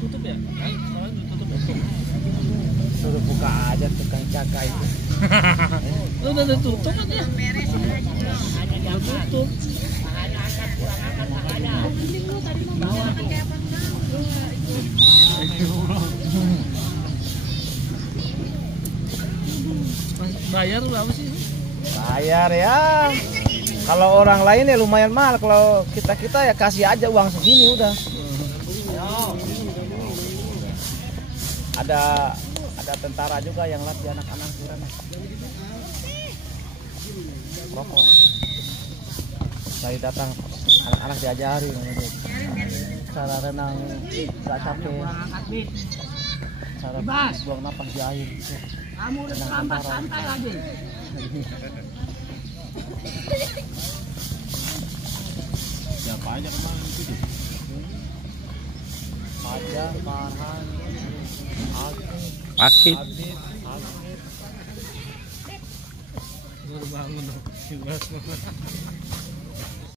tutup ya? Kemarin tutup ya? Suruh buka aja tukang jaga itu. Udah tutup kan ya? Tutup. Bayar berapa sih? Bayar ya. Kalau orang lain ya lumayan mahal. Kalau kita ya kasih aja uang segini udah. Ada tentara juga yang latih anak-anak di sana. Rokok. Dari datang anak-anak diajari cara renang nggak capek. Cara buang napas di air. Kamu udah terlambat santai lagi. Siapa aja kemarin itu? Fajar, Farhan, Akid. Baru bangun dong.